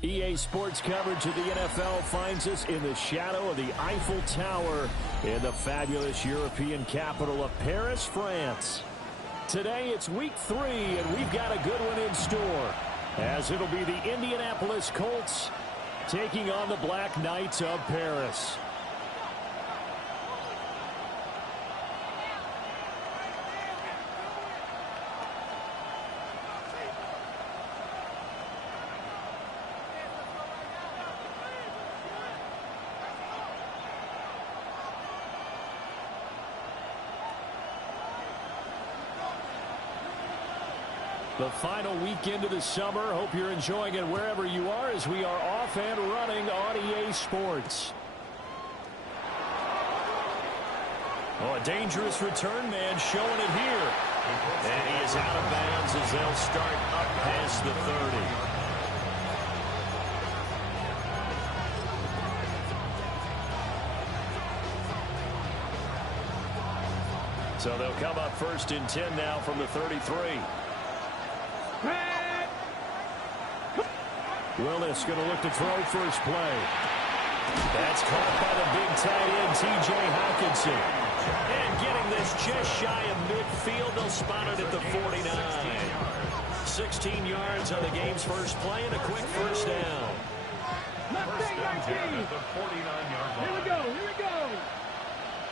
EA Sports coverage of the NFL finds us in the shadow of the Eiffel Tower in the fabulous European capital of Paris, France. Today it's week 3, and we've got a good one in store, as it'll be the Indianapolis Colts taking on the Black Knights of Paris. The final weekend of the summer. Hope you're enjoying it wherever you are as we are off and running on EA Sports. Oh, a dangerous return man showing it here. And he is out of bounds as they'll start up past the 30. So they'll come up first and 10 now from the 33. Willis going to look to throw first play. That's caught by the big tight end, T.J. Hawkinson. And getting this just shy of midfield, they'll spot it at the 49. 16 yards on the game's first play and a quick first down. First down at the 49-yard line. Here we go.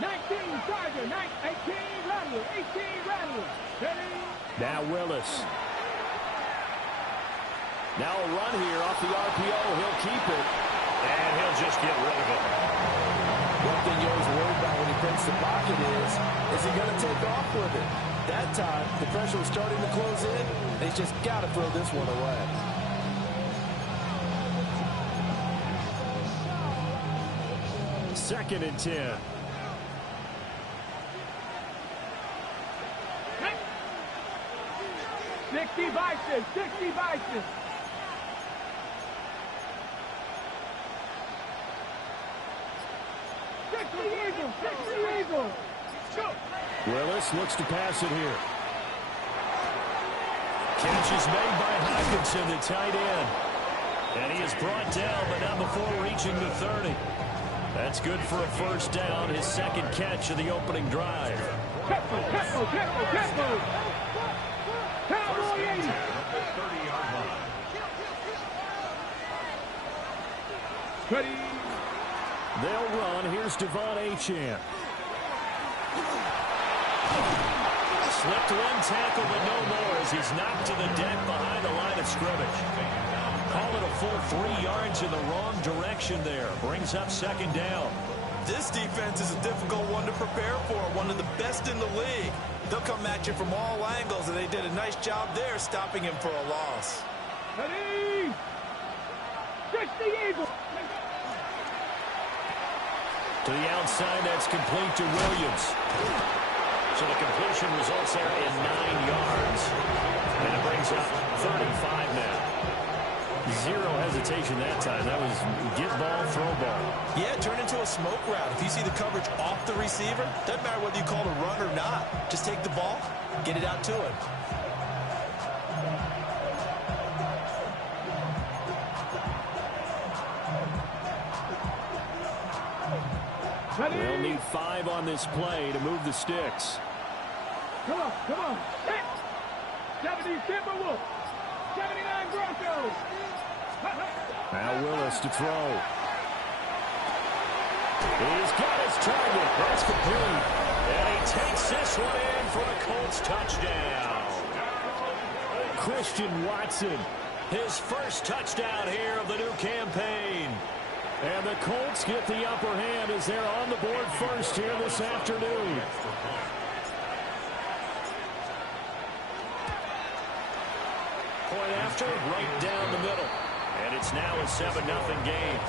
19 Charger, 18 Rattler, 18 Rattler. Ready? Now Willis. Now a run here off the RPO. He'll keep it. And he'll just get rid of it. One thing you're always worried about when he prints the pocket is he going to take off with it? That time, the pressure was starting to close in. They just got to throw this one away. Second and 10. Sixty Bison. Eagle. Willis looks to pass it here. Catch is made by Hawkinson, the tight end. And he is brought down, but not before reaching the 30. That's good for a first down, his second catch of the opening drive. Tempo. Cowboy 80. Ready. They'll run. Here's Devon Achane. Slipped one tackle, but no more as he's knocked to the deck behind the line of scrimmage. Call it a full 3 yards in the wrong direction there. Brings up second down. This defense is a difficult one to prepare for, one of the best in the league. They'll come at you from all angles, and they did a nice job there stopping him for a loss. Ready. 60 Eagle. To the outside, that's complete to Williams. So the completion results there in 9 yards. And it brings up 35 now. Zero hesitation that time. That was get ball, throw ball. Yeah, turn into a smoke route. If you see the coverage off the receiver, doesn't matter whether you call it a run or not. Just take the ball, get it out to it. They'll need 5 on this play to move the sticks. Come on. 70 Timberwolves. 79 Broncos. Now Willis to throw. He's got his target. That's complete. And he takes this one in for a Colts touchdown. Christian Watson, his first touchdown here of the new campaign. And the Colts get the upper hand as they're on the board first here this afternoon. Point after, right down the middle. And it's now a 7-0 game.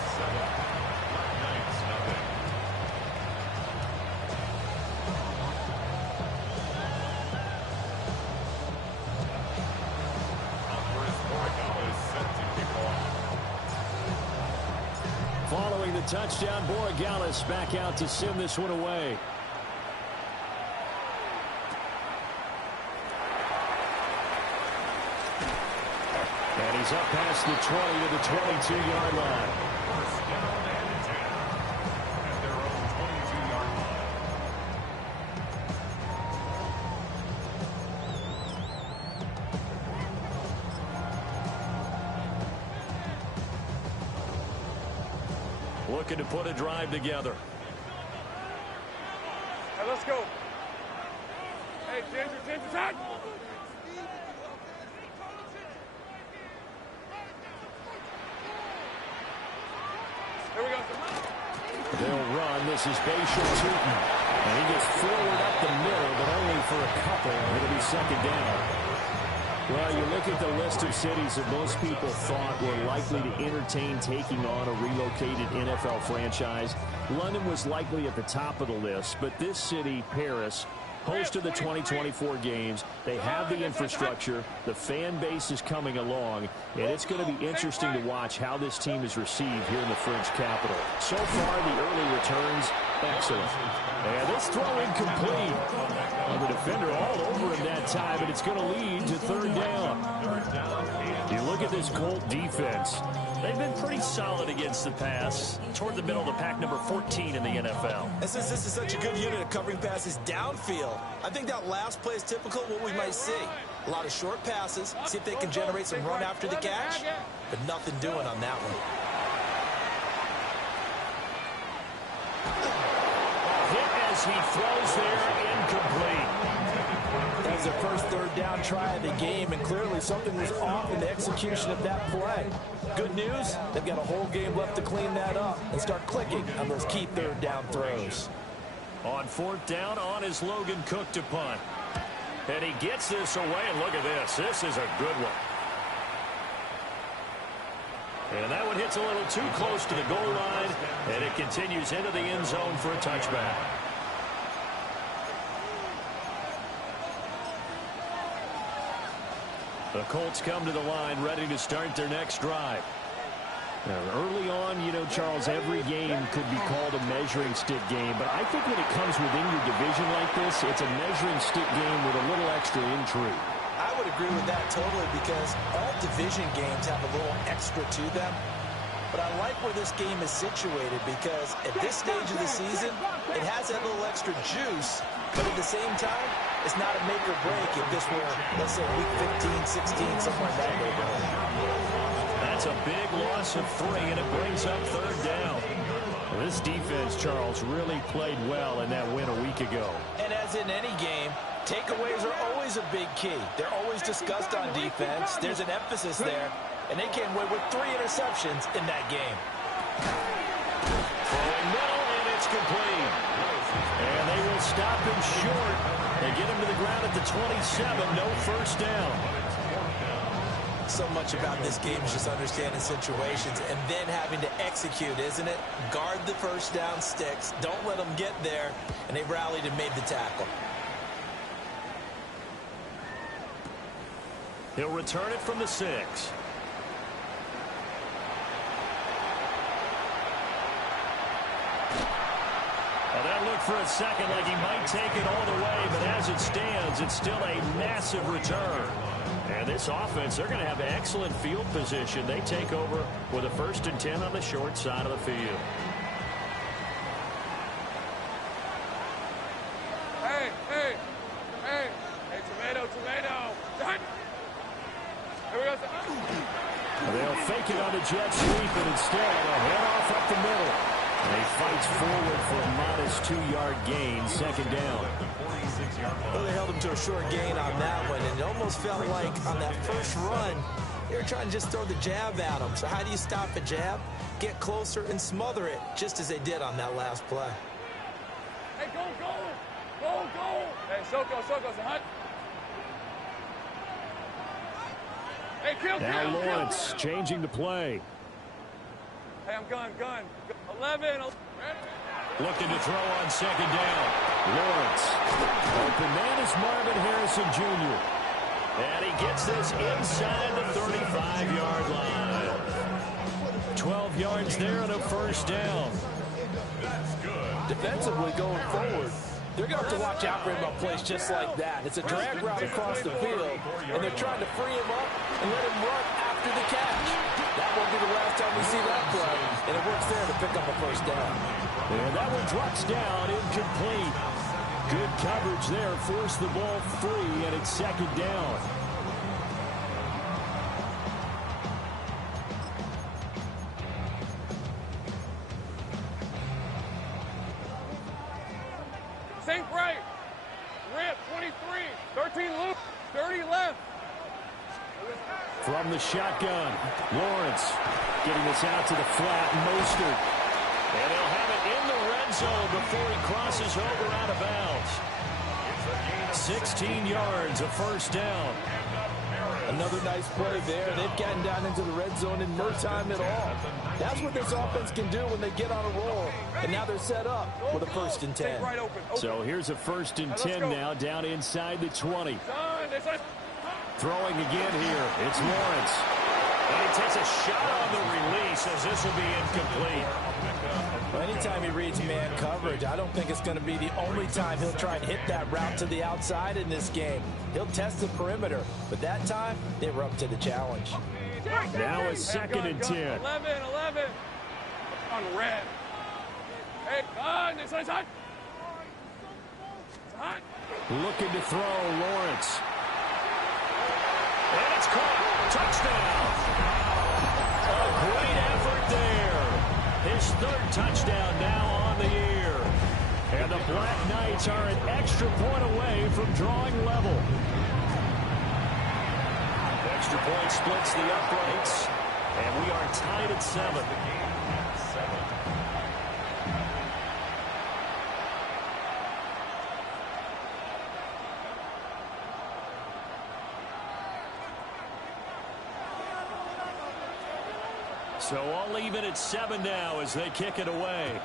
Following the touchdown, Borregales back out to send this one away. And he's up past the 20 to the 22-yard line. First down and 10 at their own 22-yard line. Looking to put a drive together. Hey, let's go. Hey, Ginger, tight. Here we go. They'll run. This is Bayshore Tootin. And he gets forward up the middle, but only for a couple. It'll be second down. Well, you look at the list of cities that most people thought were likely to entertain taking on a relocated NFL franchise. London was likely at the top of the list, but this city, Paris, host of the 2024 games. They have the infrastructure. The fan base is coming along, and it's going to be interesting to watch how this team is received here in the French capital. So far, the early returns, excellent. And this throw incomplete. And the defender all over him that time, and it's going to lead to third down. You look at this Colt defense. They've been pretty solid against the pass, toward the middle of the pack, number 14 in the NFL. And since this is such a good unit of covering passes downfield, I think that last play is typical of what we might see. A lot of short passes, see if they can generate some run after the catch, but nothing doing on that one. Hit as he throws there, incomplete. That was their first third down try of the game, and clearly something was off in the execution of that play. Good news, they've got a whole game left to clean that up and start clicking on those key third down throws. On fourth down, on is Logan Cook to punt. And he gets this away, and look at this. This is a good one. And that one hits a little too close to the goal line, and it continues into the end zone for a touchback. The Colts come to the line, ready to start their next drive. Now, early on, you know, Charles, every game could be called a measuring stick game, but I think when it comes within your division like this, it's a measuring stick game with a little extra intrigue. I would agree with that totally, because all division games have a little extra to them. But I like where this game is situated, because at this stage of the season, it has that little extra juice, but at the same time, it's not a make or break if this were, let's say, week 15, 16, something like that. That's a big loss of 3, and it brings up third down. Well, this defense, Charles, really played well in that win a week ago. And as in any game, takeaways are always a big key. They're always discussed on defense. There's an emphasis there, and they came away with 3 interceptions in that game. Throwing middle, and it's complete. And they will stop him short and get him to the ground at the 27. No first down. So much about this game is just understanding situations and then having to execute, isn't it? Guard the first down sticks. Don't let them get there. And they rallied and made the tackle. He'll return it from the 6. Well, that looked for a second like he might take it all the way, but as it stands, it's still a massive return. And this offense, they're going to have excellent field position. They take over with a 1st and 10 on the short side of the field. Hey, tomato. Here we go. They'll fake it on the jet sweep, and instead a handoff up the middle. And he fights forward for a modest 2-yard gain, second down. Well, they held him to a short gain on that one, and it almost felt like on that first run, they were trying to just throw the jab at him. So how do you stop a jab? Get closer and smother it, just as they did on that last play. Hey, go. Hey, Soko, Hunt. Hey, kill. Now Lawrence changing the play. Hey, I'm gun. 11. Looking to throw on second down. Lawrence. Open man is Marvin Harrison Jr. And he gets this inside the 35-yard line. 12 yards there and a first down. Defensively going forward, they're going to have to watch out for him on plays just like that. It's a drag route across the field, and they're trying to free him up and let him run after the catch. That won't be the last time we see that play, and it works there to pick up a first down. And that one drops down, incomplete. Good coverage there, forced the ball free, and it's second down. Sink right. Rip, 23. 13 loop. 30 left. From the shotgun, Lawrence getting this out to the flat, Mostert. And they'll have it in the red zone before he crosses over out of bounds. 16 yards, a first down. Another nice play there. They've gotten down into the red zone in no time at all. That's what this offense can do when they get on a roll. And now they're set up with a 1st and 10. Right open. So here's a 1st and 10 now, down inside the 20. Throwing again here, it's Lawrence. And he takes a shot on the release as this will be incomplete. Well, anytime he reads man coverage, I don't think it's going to be the only time he'll try and hit that route to the outside in this game. He'll test the perimeter, but that time, they were up to the challenge. Now a 2nd and 10. 11. On red. Hey, on. It's hot. It's hot. Looking to throw, Lawrence. And it's caught. Touchdown. A great effort there. His 3rd touchdown now on the year. And the Black Knights are an extra point away from drawing level. Extra point splits the uprights. And we are tied at 7. So all even at 7 now as they kick it away.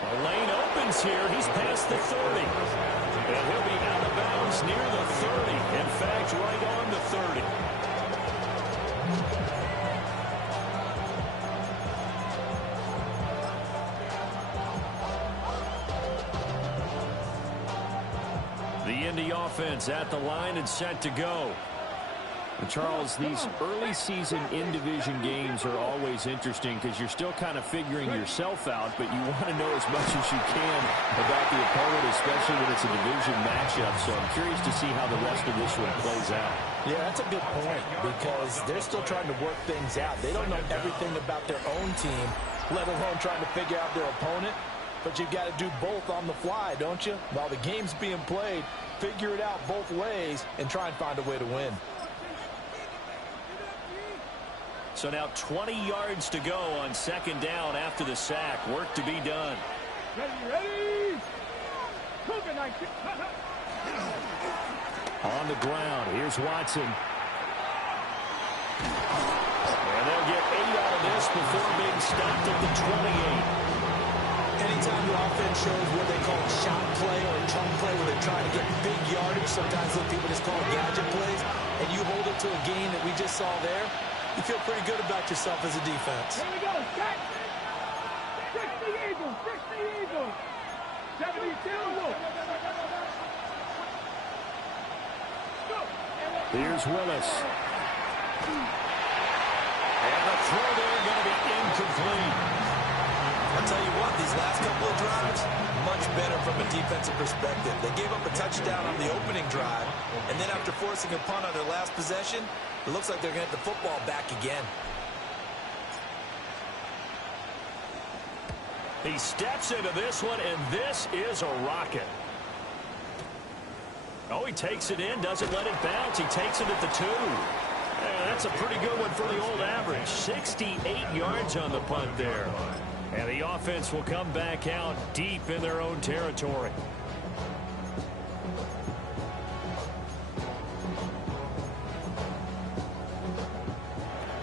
The lane opens here. He's past the 30. And he'll be out of bounds near the 30. In fact, right on the 30. The Indy offense at the line and set to go. And Charles, these early season in-division games are always interesting because you're still kind of figuring yourself out, but you want to know as much as you can about the opponent, especially when it's a division matchup. So I'm curious to see how the rest of this one plays out. Yeah, that's a good point because they're still trying to work things out. They don't know everything about their own team, let alone trying to figure out their opponent. But you've got to do both on the fly, don't you? While the game's being played, figure it out both ways and try and find a way to win. So now 20 yards to go on 2nd down after the sack. Work to be done. Ready? On the ground, here's Watson. And they'll get 8 out of this before being stopped at the 28. Anytime the offense shows what they call a shot play or a chunk play where they're trying to get big yardage, sometimes those people just call it gadget plays, and you hold it to a gain that we just saw there, you feel pretty good about yourself as a defense. Here we go. Set. 60 Eagles. 60 Eagles. 72. Look. Here's Willis. And the throw there going to be incomplete. I'll tell you what, these last couple of drives, much better from a defensive perspective. They gave up a touchdown on the opening drive, and then after forcing a punt on their last possession, it looks like they're going to get the football back again. He steps into this one, and this is a rocket. Oh, he takes it in, doesn't let it bounce. He takes it at the 2. Yeah, that's a pretty good one for the old average. 68 yards on the punt there. And the offense will come back out deep in their own territory.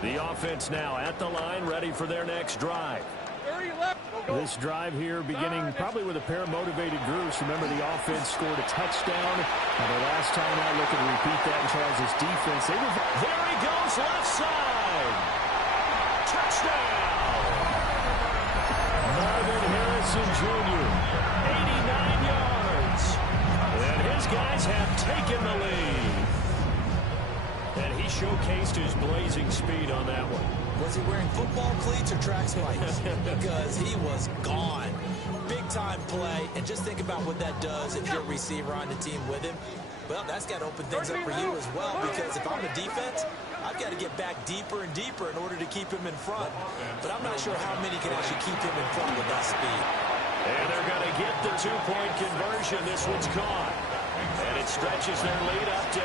The offense now at the line, ready for their next drive. 30 left. This drive here beginning probably with a pair of motivated groups. Remember, the offense scored a touchdown. And the last time out, looking to repeat that in Charles' defense. There he goes, left side. Touchdown. Marvin Harrison Jr., 89 yards. these guys have taken the lead. And he showcased his blazing speed on that one. Was he wearing football cleats or track spikes? Because he was gone. Big-time play. And just think about what that does if you're a receiver on the team with him. Well, that's got to open things up for you as well, because if I'm a defense, I've got to get back deeper and deeper in order to keep him in front. But I'm not sure how many can actually keep him in front with that speed. And they're going to get the two-point conversion. This one's caught. And it stretches their lead up to 8.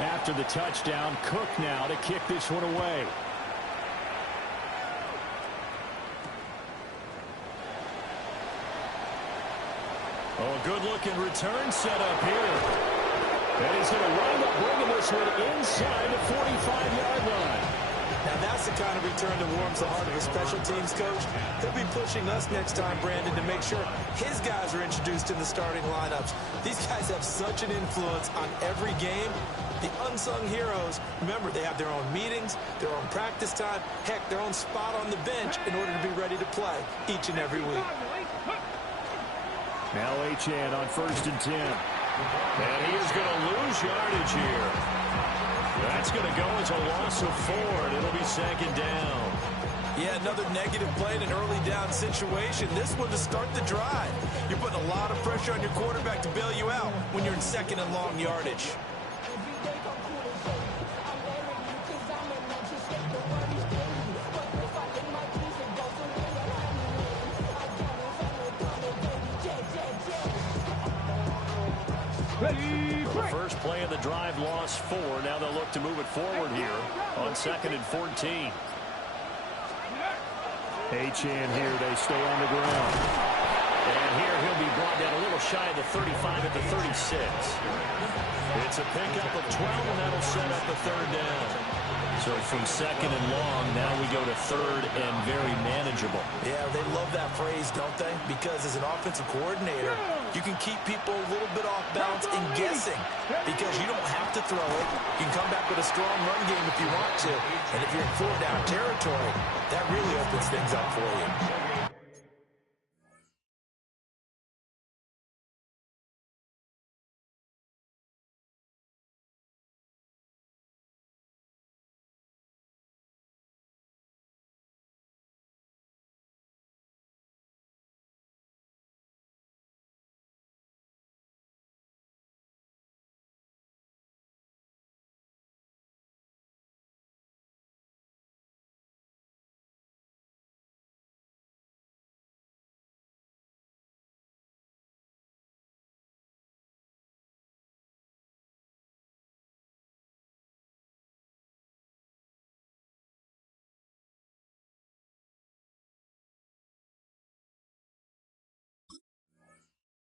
After the touchdown, Cook now to kick this one away. Oh, good-looking return set up here. And he's going to wind up bringing this one inside the 45-yard line. Now, that's the kind of return that warms the heart of a special teams coach. He'll be pushing us next time, Brandon, to make sure his guys are introduced in the starting lineups. These guys have such an influence on every game. The unsung heroes, remember, they have their own meetings, their own practice time, heck, their own spot on the bench in order to be ready to play each and every week. Now Achane on 1st and 10. And he is going to lose yardage here. That's going to go as a loss of 4, and it'll be 2nd down. Yeah, another negative play in an early down situation. This one to start the drive. You're putting a lot of pressure on your quarterback to bail you out when you're in 2nd and long yardage. The first play of the drive lost 4. Now they'll look to move it forward here on 2nd and 14. Achane here, they stay on the ground. And here he'll be brought down a little shy of the 35 at the 36. It's a pickup of 12, and that'll set up the 3rd down. So from 2nd and long, now we go to 3rd and very manageable. Yeah, they love that phrase, don't they? Because as an offensive coordinator, you can keep people a little bit off balance and guessing, because you don't have to throw it. You can come back with a strong run game if you want to. And if you're in 4-down territory, that really opens things up for you.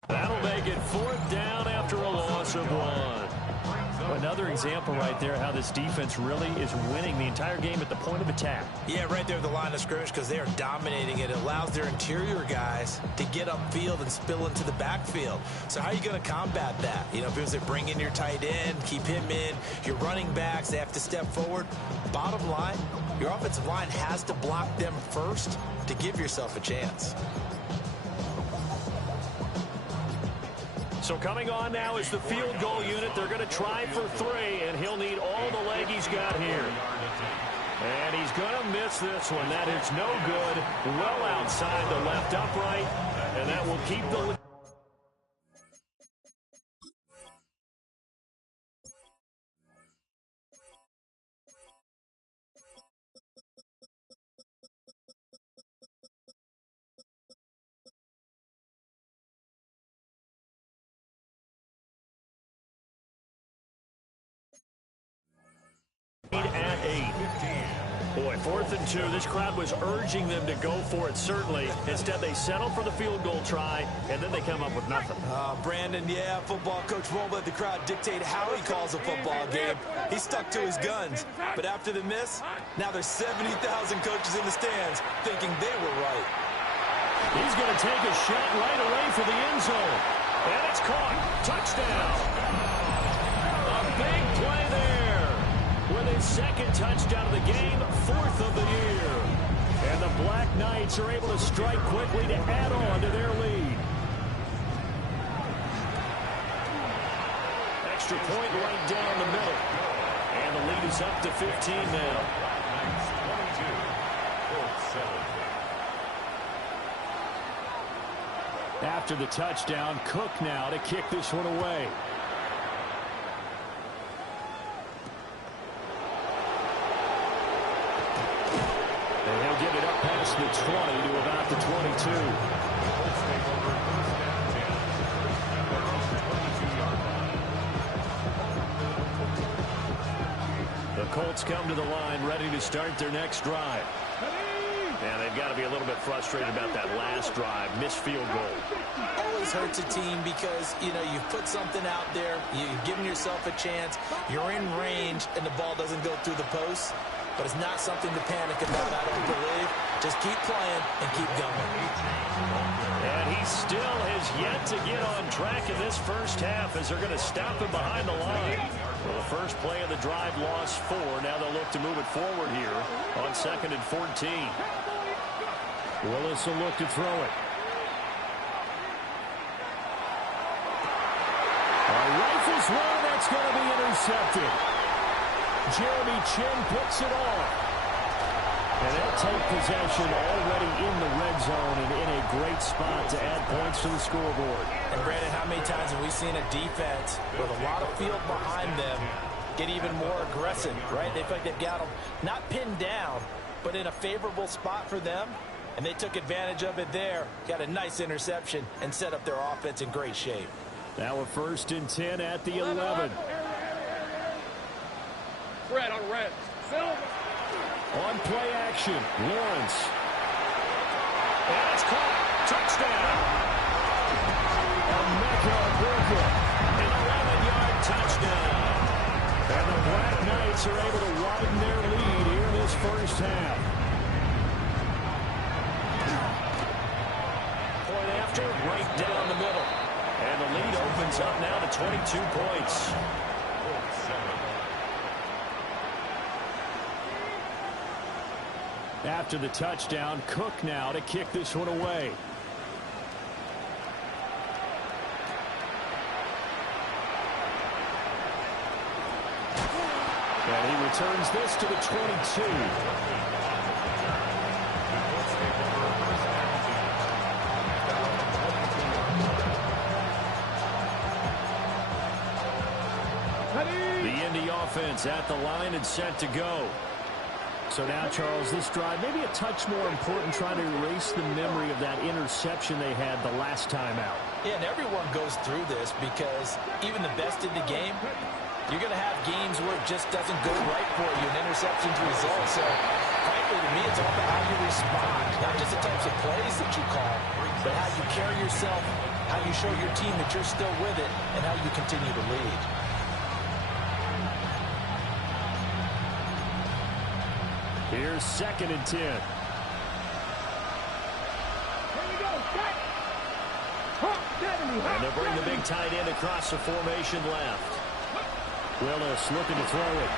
That'll make it 4th down after a loss of 1. Another example right there how this defense really is winning the entire game at the point of attack. Yeah, right there at the line of scrimmage, because they are dominating it. It allows their interior guys to get upfield and spill into the backfield. So how are you going to combat that? You know, because they bring in your tight end, keep him in, your running backs, they have to step forward. Bottom line, your offensive line has to block them first to give yourself a chance. So coming on now is the field goal unit. They're going to try for 3, and he'll need all the leg he's got here. And he's going to miss this one. That is no good. Well outside the left upright, and that will keep the... at 8. Boy, 4th and 2. This crowd was urging them to go for it, certainly. Instead, they settle for the field goal try, and then they come up with nothing. Brandon, yeah, football coach won't let the crowd dictate how he calls a football game. He stuck to his guns. But after the miss, now there's 70,000 coaches in the stands thinking they were right. He's going to take a shot right away for the end zone. And it's caught. Touchdown. A big play there. With his 2nd touchdown of the game, 4th of the year. And the Black Knights are able to strike quickly to add on to their lead. extra point right down the middle. And the lead is up to 15 now. After the touchdown, Cook now to kick this one away. And he'll get it up past the 20 to about the 22. The Colts come to the line ready to start their next drive. And they've got to be a little bit frustrated about that last drive. Missed field goal. Always hurts a team because, you know, you've put something out there. You've given yourself a chance. You're in range, and the ball doesn't go through the post. But it's not something to panic about, I don't believe. Just keep playing and keep going. And he still has yet to get on track in this first half as they're going to stop him behind the line. Well, the first play of the drive lost 4. Now they'll look to move it forward here on 2nd and 14. Willis will look to throw it. Rifles one, that's going to be intercepted. Jeremy Chin puts it off. And they'll take possession already in the red zone and in a great spot to add points to the scoreboard. And Brandon, how many times have we seen a defense with a lot of field behind them get even more aggressive, right? They feel like they've got them not pinned down, but in a favorable spot for them. And they took advantage of it there. Got a nice interception and set up their offense in great shape. Now a 1st and 10 at the 11. Red on red. Silver. On play action, Lawrence. And it's caught. Touchdown. Emeka Egbuka. An 11-yard touchdown. And the Black Knights are able to widen their lead here in this first half. Point after, right down the middle. And the lead opens up now to 22 points. After the touchdown, Cook now to kick this one away. And he returns this to the 22. The Indy offense at the line and set to go. So now, Charles, this drive maybe a touch more important, trying to erase the memory of that interception they had the last time out. Yeah, and everyone goes through this because even the best in the game, you're going to have games where it just doesn't go right for you, and interceptions result. So, frankly, to me, it's all about how you respond, not just the types of plays that you call, but how you carry yourself, how you show your team that you're still with it, and how you continue to lead. Here's 2nd and 10. Here we go. Set. Pump 70. And they'll bring the big tight end across the formation left. Willis looking to throw it.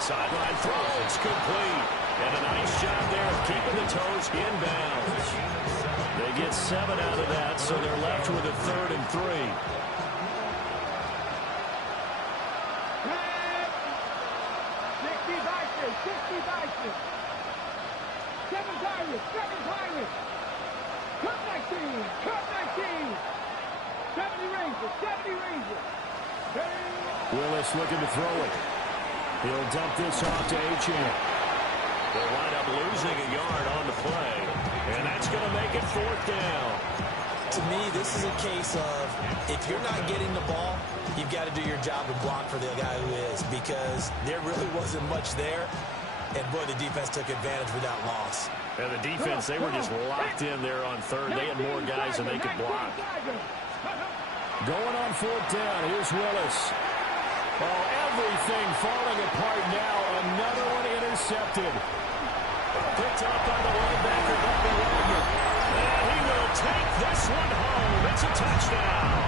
Sideline throw. It's complete. And a nice job there of keeping the toes inbounds. They get 7 out of that, so they're left with a 3rd and 3. 60 Vikings. 7 Pirates. 7 Pirates. Cut 19. Cut 19. 70 Rangers. 70 Rangers. Willis looking to throw it. He'll dump this off to Achane. They'll wind up losing a yard on the play. And that's going to make it 4th down. To me, this is a case of if you're not getting the ball, you've got to do your job and block for the guy who is, because there really wasn't much there. And, boy, the defense took advantage with that loss. And the defense, they were just locked in there on 3rd. They had more guys than they could block. Going on 4th down, here's Willis. Oh, everything falling apart now. Another one intercepted. Picked up by the linebacker, Bobby Wagner. And he will take this one home. It's a touchdown.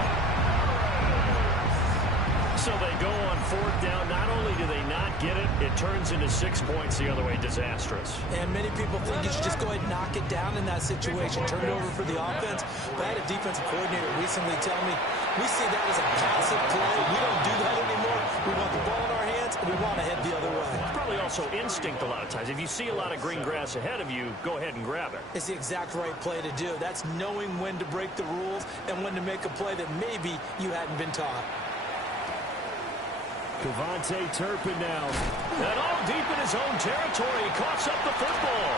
So they go on 4th down. Not only do they not get it, it turns into 6 points the other way. Disastrous. And many people think you should just go ahead and knock it down in that situation, turn it over for the offense. But I had a defensive coordinator recently tell me, We see that as a passive play. We don't do that anymore. We want the ball in our hands, and we want to head the other way. It's probably also instinct a lot of times. If you see a lot of green grass ahead of you, go ahead and grab it. It's the exact right play to do. That's knowing when to break the rules and when to make a play that maybe you hadn't been taught. Devontae Turpin now. And all deep in his own territory. He coughs up the football.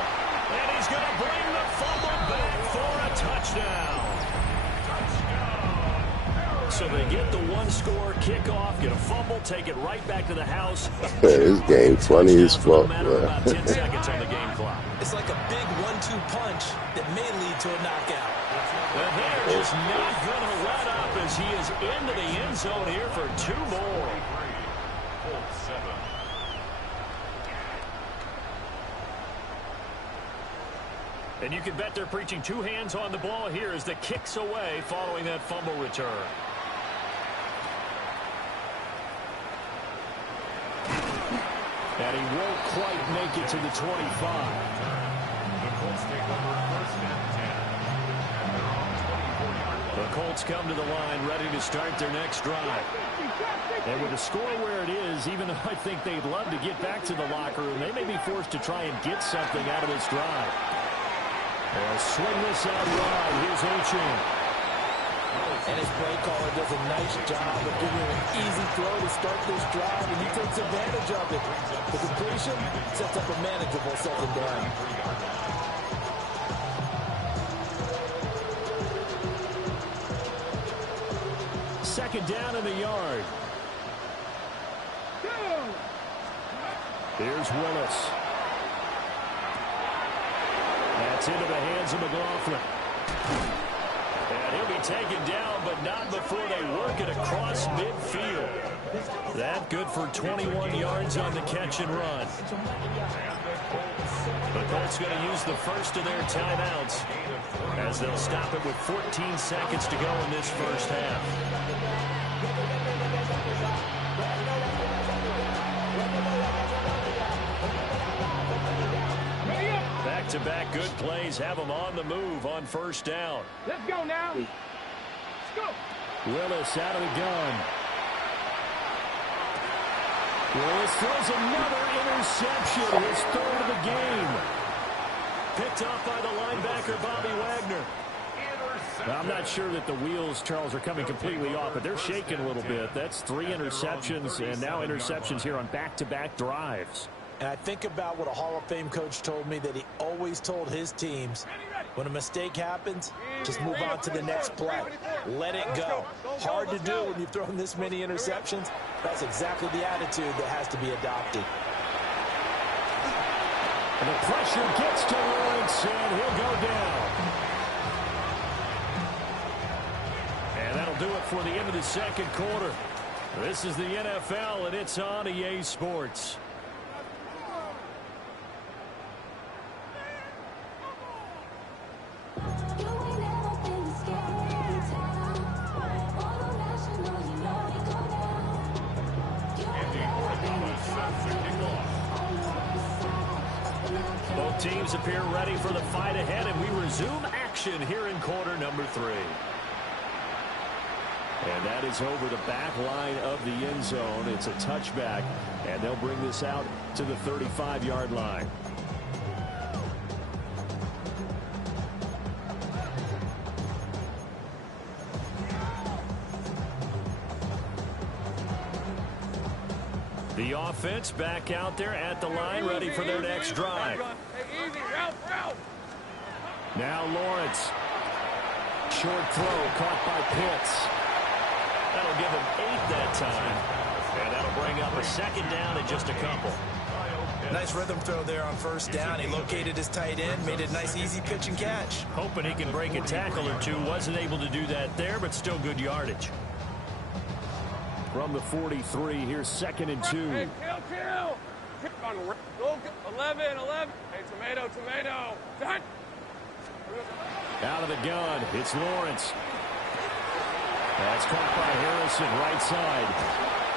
And he's going to bring the fumble back for a touchdown. So they get the one-score kickoff, get a fumble, take it right back to the house. This game funny as fuck, man. About 10 seconds on the game clock. It's like a big 1-2 punch that may lead to a knockout. And they're just not going to let up as he is into the end zone here for 2 more. And you can bet they're preaching 2 hands on the ball here as the kick's away following that fumble return. And he won't quite make it to the 25. The Colts take over first and 10. The Colts come to the line ready to start their next drive. And with the score where it is, even though I think they'd love to get back to the locker room, they may be forced to try and get something out of this drive. They'll swing this out wide. Here's O'Chan. And his play caller does a nice job of giving him an easy throw to start this drive, and he takes advantage of it. The completion sets up a manageable second down. Second down in the yard. Here's Willis. That's into the hands of McLaughlin. And he'll be taken down, but not before they work it across midfield. That good for 21 yards on the catch and run. The Colts going to use the first of their timeouts as they'll stop it with 14 seconds to go in this first half. Back-to-back good plays have them on the move on first down. Let's go now. Let's go. Willis out of the gun. Willis throws another interception, his third of the game. Picked off by the linebacker, Bobby Wagner. I'm not sure that the wheels, Charles, are coming completely off, but they're shaking a little bit. That's 3 interceptions, and now interceptions here on back-to-back drives. And I think about what a Hall of Fame coach told me that he always told his teams, when a mistake happens, just move on to the next play. Let it go. Hard to do when you've thrown this many interceptions. That's exactly the attitude that has to be adopted. And the pressure gets to Lawrence, and he'll go down. And that'll do it for the end of the second quarter. This is the NFL, and it's on EA Sports. Both teams appear ready for the fight ahead, and we resume action here in quarter number 3. And that is over the back line of the end zone. It's a touchback, and they'll bring this out to the 35-yard line. The offense back out there at the line, ready for their next drive. Now Lawrence. Short throw caught by Pitts. That'll give him 8 that time. And that'll bring up a second down and just a couple. Nice rhythm throw there on first down. He located his tight end, made it a nice easy pitch and catch. Hoping he can break a tackle or two. Wasn't able to do that there, but still good yardage. From the 43, here's 2nd and 2. Hey, kill. 11. Hey, tomato. Done. Out of the gun, it's Lawrence. That's caught by Harrison, right side.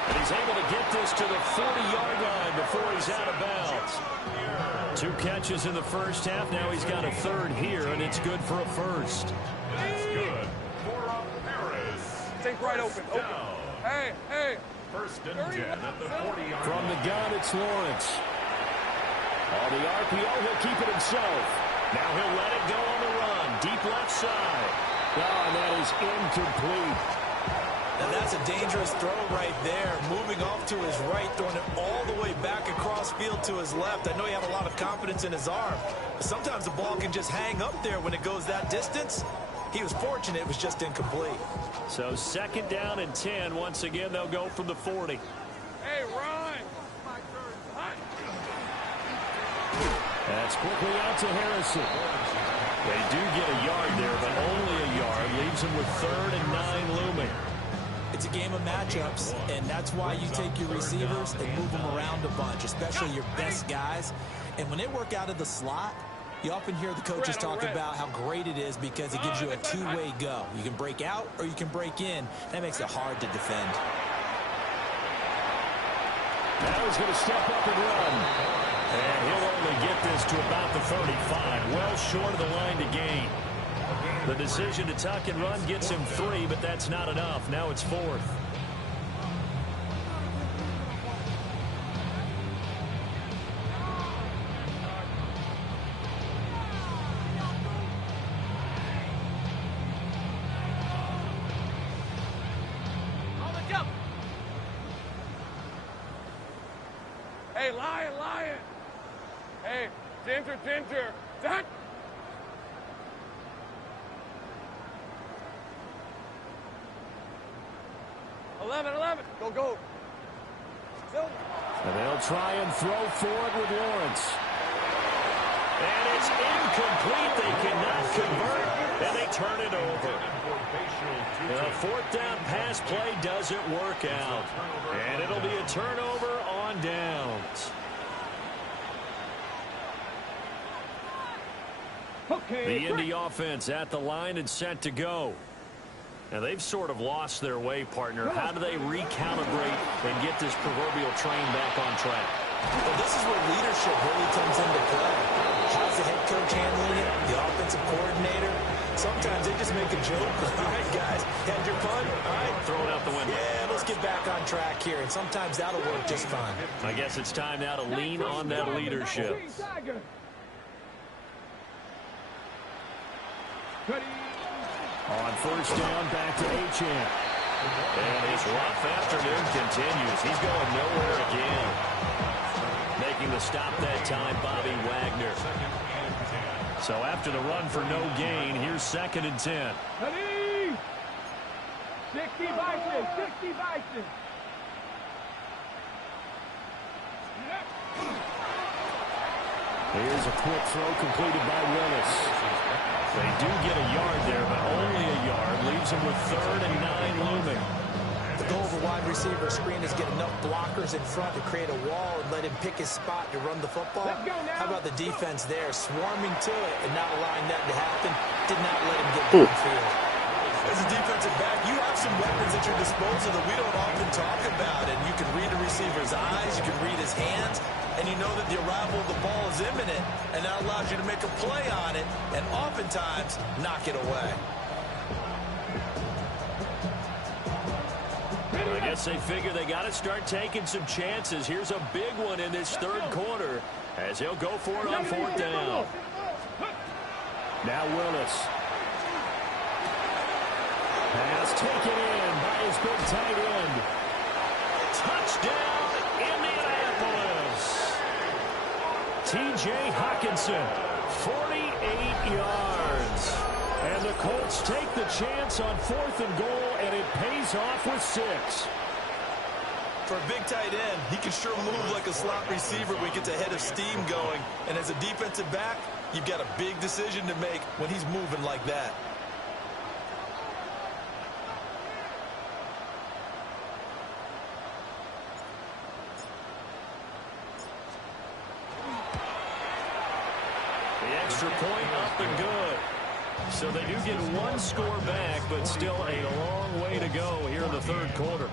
And he's able to get this to the 40-yard line before he's out of bounds. 2 catches in the first half. Now he's got a 3rd here, and it's good for a first. That's good for Paris. Think right open. Hey, hey. First and 10 at the 40-yard From the gun, it's Lawrence. On the RPO, he'll keep it himself. Now he'll let it go on the run. Deep left side. Oh, and that is incomplete. Now that's a dangerous throw right there. Moving off to his right, throwing it all the way back across field to his left. I know he had a lot of confidence in his arm, but sometimes the ball can just hang up there when it goes that distance. He was fortunate it was just incomplete. So second down and 10. Once again, they'll go from the 40. Hey, Ryan. That's quickly out to Harrison. They do get a yard there, but only a yard. Leaves them with 3rd and 9 looming. It's a game of matchups, and that's why you take your receivers and move them around a bunch, especially your best guys. And when they work out of the slot, you often hear the coaches talk about how great it is because it gives you a two-way go. You can break out or you can break in. That makes it hard to defend. Now he's going to step up and run. And he'll only get this to about the 35, well short of the line to gain. The decision to tuck and run gets him 3, but that's not enough. Now it's 4th. Hey, Lion. Hey, Ginger. That. 11. Go. And they'll try and throw for it with Lawrence. And it's incomplete. They cannot convert, and they turn it over. The 4th down pass play doesn't work out. And it'll be a turnover on downs. The Indy offense at the line and set to go. Now, they've sort of lost their way, partner. How do they recalibrate and get this proverbial train back on track? Well, this is where leadership really comes into play. How's the head coach handling it? The offensive coordinator? Sometimes they just make a joke. All right, guys, had your fun? All right. Throw it out the window. Yeah, let's get back on track here, and sometimes that'll work just fine. I guess it's time now to lean on that leadership. On 1st down, back to Achane. And his rough afternoon continues. He's going nowhere again. Making the stop that time, Bobby Wagner. So after the run for no gain, here's 2nd and 10. 60 Bison. Here's a quick throw completed by Willis. They do get a yard there, but only a yard. Leaves them with 3rd and 9 looming. The goal of a wide receiver screen is get enough blockers in front to create a wall and let him pick his spot to run the football. How about the defense there, swarming to it and not allowing that to happen? Did not let him get downfield. As a defensive back, you have some weapons at your disposal that we don't often talk about. And you can read a receiver's eyes, you can read his hands, and you know that the arrival of the ball is imminent, and that allows you to make a play on it and oftentimes knock it away. I guess they figure they got to start taking some chances. Here's a big one in this 3rd quarter as he'll go for it on 4th down. Now Willis. Pass taken in by his big tight end. Touchdown, Indianapolis. T.J. Hockenson, 48 yards. And the Colts take the chance on 4th and goal, and it pays off with 6. For a big tight end, he can sure move like a slot receiver when he gets a head of steam going. And as a defensive back, you've got a big decision to make when he's moving like that. The extra point up and good. So they do get 1 score back, but still a long way to go here in the 3rd quarter.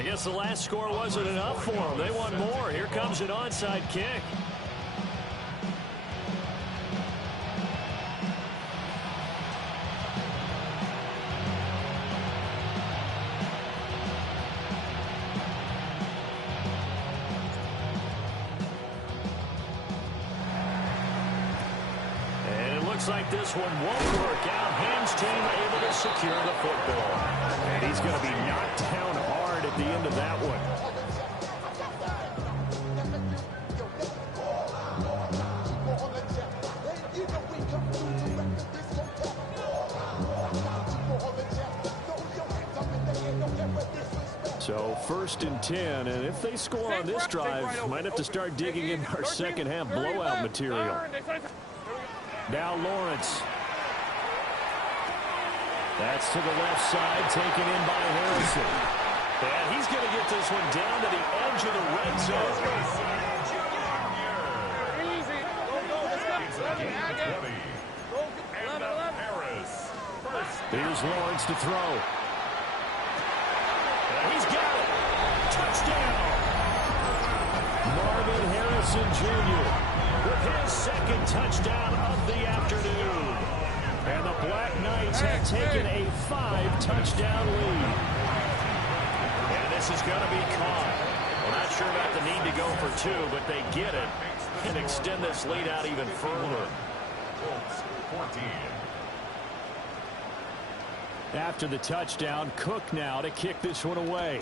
I guess the last score wasn't enough for them. They want more. Here comes an onside kick. And it looks like this one won't work out. Ham's team able to secure the football. And he's going to be knocked down hard at the end of that one. So 1st and 10, and if they score on this drive, might have to start digging in our second half blowout material. Now Lawrence. That's to the left side, taken in by Harrison. And he's going to get this one down to the edge of the red zone. Easy. Here's Lawrence to throw. And he's got it. Touchdown. Marvin Harrison Jr. with his second touchdown of the afternoon. And the Black Knights have taken a 5-touchdown lead. And this is going to be caught. We're not sure about the need to go for 2, but they get it and extend this lead out even further. 14. After the touchdown, Cook now to kick this one away.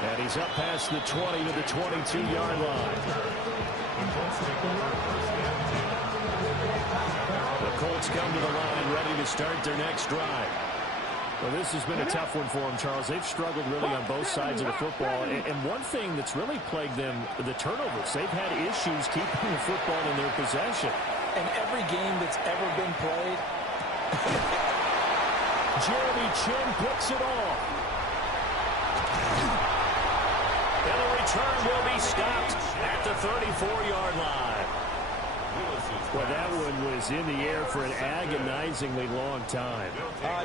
And he's up past the 20 to the 22-yard line. The Colts come to the line ready to start their next drive. Well, this has been a tough one for them, Charles. They've struggled really on both sides of the football. And one thing that's really plagued them, the turnovers. They've had issues keeping the football in their possession. And every game that's ever been played, Jeremy Chin picks it off. And the return will be stopped at the 34-yard line. Well, that one was in the air for an agonizingly long time.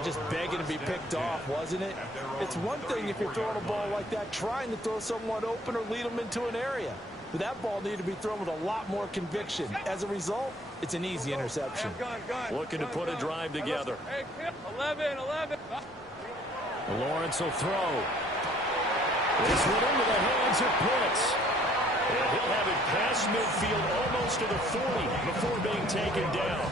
just begging to be picked off, wasn't it? It's one thing if you're throwing a ball like that, trying to throw someone open or lead them into an area. But that ball needed to be thrown with a lot more conviction. As a result, it's an easy interception. Looking to put a drive together. 11. Lawrence will throw. This one into the hands of Pitts. And he'll have it past midfield almost to the 40 before being taken down.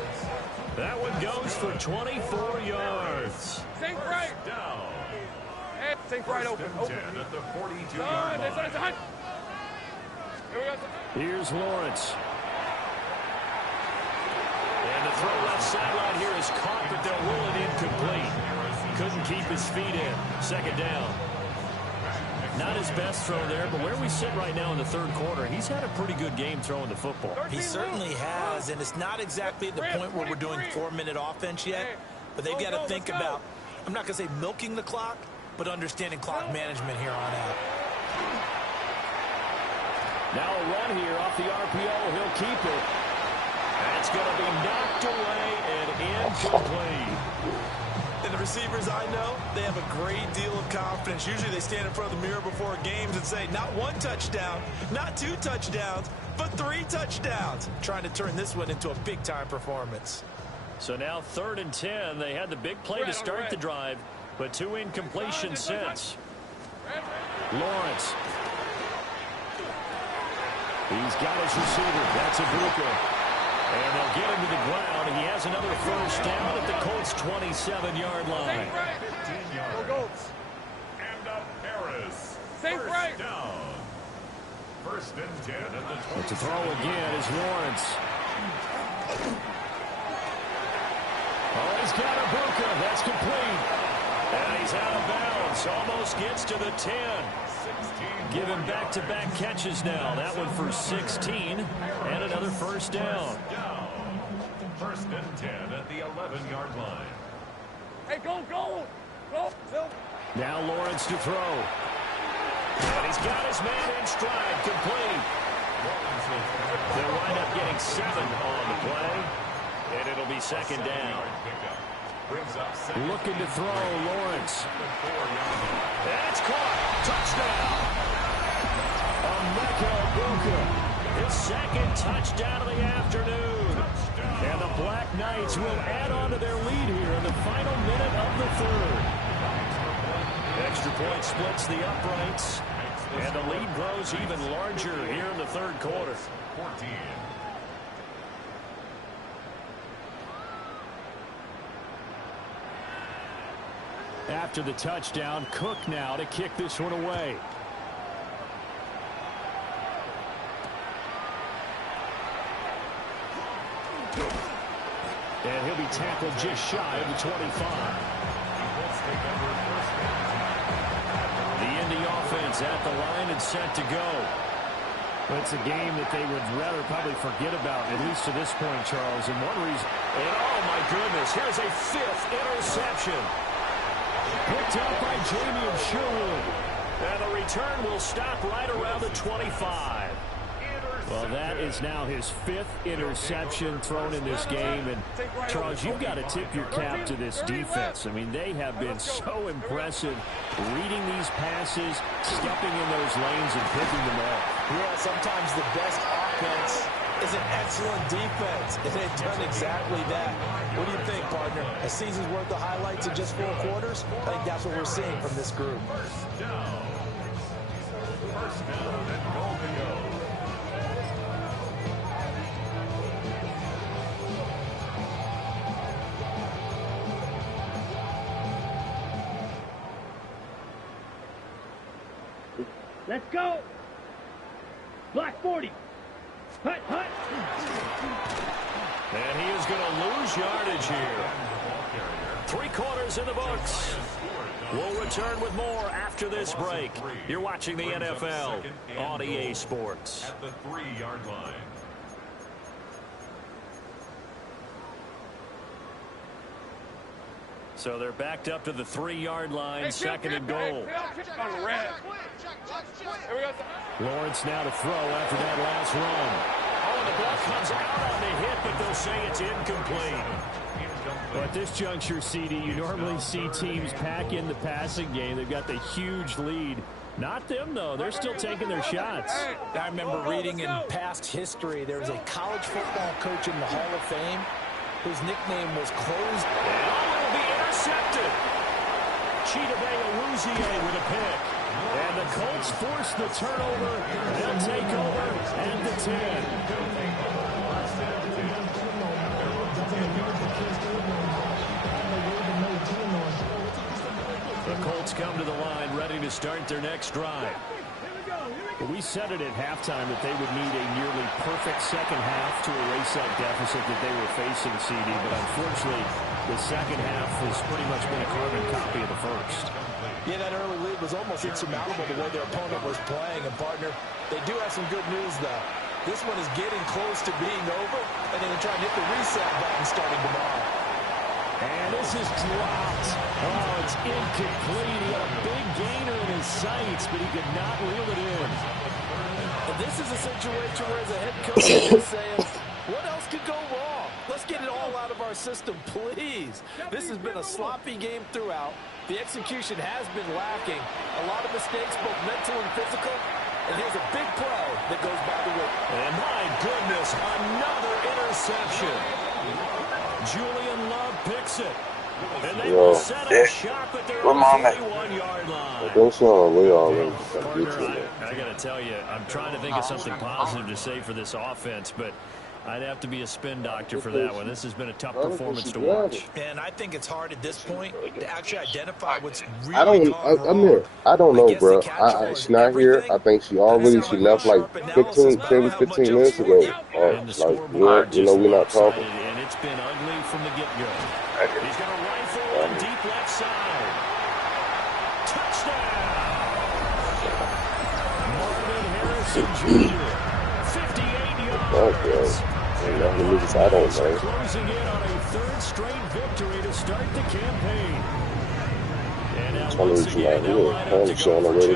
That one goes for 24 yards. Think right. Down. Think right open. 10 at the 42-yard line. Here's Lawrence. And the throw left sideline here is caught, but they'll rule it incomplete. Couldn't keep his feet in. Second down. Not his best throw there, but where we sit right now in the third quarter, he's had a pretty good game throwing the football. He certainly has, and it's not exactly at the point where we're doing 4-minute offense yet, but they've got to think about, I'm not going to say milking the clock, but understanding clock management here on out. Now a run here off the RPO. He'll keep it. That's going to be knocked away and incomplete. And the receivers I know, they have a great deal of confidence. Usually they stand in front of the mirror before games and say, not 1 touchdown, not 2 touchdowns, but 3 touchdowns. Trying to turn this one into a big-time performance. So now 3rd and 10. They had the big play to start the drive, but 2 incompletions since. Lawrence. He's got his receiver. That's Ibuka. And they'll get him to the ground. He has another first down at the Colts' 27-yard line. 15 yards. And up Harris. Think right. Down. 1st and 10 at the 20. To throw again is Lawrence. Oh, he's got Ibuka. That's complete. And he's out of bounds. Almost gets to the 10. Given back-to-back catches now. That one for 16. And another first down. 1st and 10 at the 11-yard line. Hey, go. Now Lawrence to throw. And he's got his man in stride. Complete. They'll wind up getting 7 on the play. be second down. Looking to throw, Lawrence. And it's caught. Touchdown. His second touchdown of the afternoon. And the Black Knights will add on to their lead here in the final minute of the third. Extra point splits the uprights. And the lead grows even larger here in the third quarter. 14. After the touchdown, Cook now to kick this one away. And he'll be tackled just shy of the 25. The Indy offense at the line and set to go. Well, it's a game that they would rather probably forget about, at least to this point, Charles. And one reason, and oh my goodness, here's a 5th interception. Picked up by Jamie Sherwood. And the return will stop right around the 25. Well, that is now his 5th interception thrown in this game. And, Charles, you've got to tip your cap to this defense. I mean, they have been so impressive reading these passes, stepping in those lanes, and picking them off. Yeah, sometimes the best offense is an excellent defense, and they've done exactly that. What do you think, partner? A season's worth of highlights in just 4 quarters? I think that's what we're seeing from this group. First down and goal to go. Let's go. Black 40. Hut, hut. And he is going to lose yardage here. 3 quarters in the books. We'll return with more after this break. You're watching the NFL on EA Sports. At the 3-yard line. So they're backed up to the 3-yard line, 2nd and goal. Lawrence now to throw after that last run. Oh, and the ball comes out on the hit, but they'll say it's incomplete. But at this juncture, CD, you normally see teams pack in the passing game. They've got the huge lead. Not them, though. They're still taking their shots. I remember reading in past history, there was a college football coach in the Hall of Fame whose nickname was Closed. And will be intercepted. Chidobe Awuzie with a pick. And the Colts force the turnover. They'll take over at the 10. The Colts come to the line ready to start their next drive. We said it at halftime that they would need a nearly perfect second half to erase that deficit that they were facing, CD. But unfortunately, the second half has pretty much been a carbon copy of the first. Yeah, that early lead was almost insurmountable the way their opponent was playing. And, partner, they do have some good news, though. This one is getting close to being over, and then they're trying to hit the reset button starting tomorrow. And this is dropped. Oh, it's incomplete. He had a big gainer in his sights, but he could not reel it in. And this is a situation where, as a head coach, is saying, what else could go wrong? Let's get it all out of our system, please. This has been a sloppy game throughout. The execution has been lacking. A lot of mistakes, both mental and physical. And here's a big play that goes by the way. And my goodness, another interception. Julian Love picks it. And they will set a shot at their 41-yard line. Don't sound like we already. Partner, I got to tell you, I'm trying to think of something positive to say for this offense, but I'd have to be a spin doctor for that one. This has been a tough performance to watch. And I think it's hard at this point to actually identify what's really gone wrong. I don't know, bro. She's not here. I think she left like 10 to 15 minutes ago. Like, you know, we're not talking. And it's been ugly from the get-go. He's going to rifle on deep left side. Touchdown! Marvin Harrison Jr., 58 yards. Okay. I don't know. Closing in on a 3rd straight victory to start the campaign. And now once again, they'll line up to go for 2.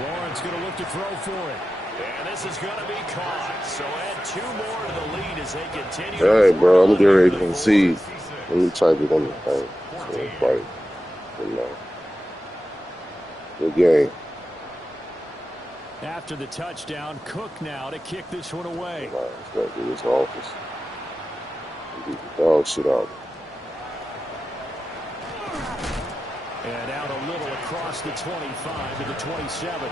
Lawrence going to look to throw for it. And this is going to be caught. So add 2 more to the lead as they continue. Hey, bro, I'm getting ready to concede. Let me type it on the thing. So everybody can know. Good game. After the touchdown, Cook now to kick this one away. All right, let's go to this office. Beat the dog shit out. And out a little across the 25 to the 27.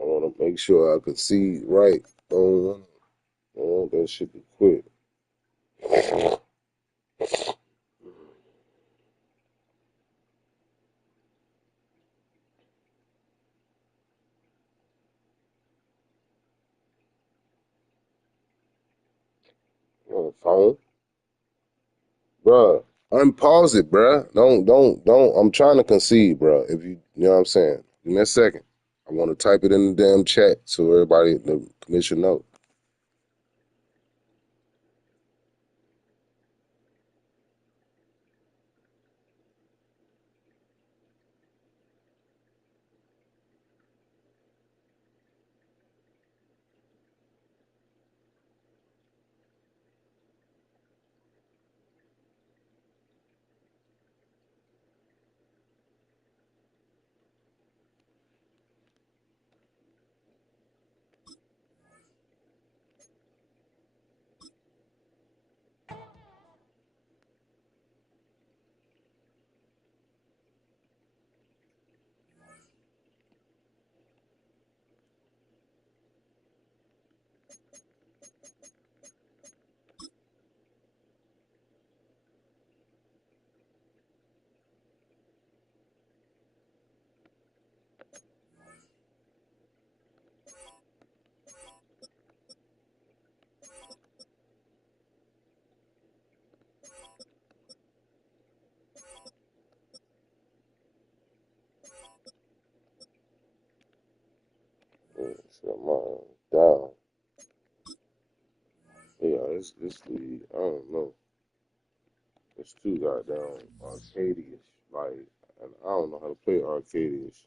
I want to make sure I concede right. I don't want that shit to quit. On the phone, bruh. Unpause it, bruh. Don't. I'm trying to concede, bruh. If you know what I'm saying. Give me a second. I want to type it in the damn chat so everybody, the commission, know. Shut mine down. Yeah, this league, I don't know. It's too goddamn arcade-ish. Like, and I don't know how to play arcade-ish.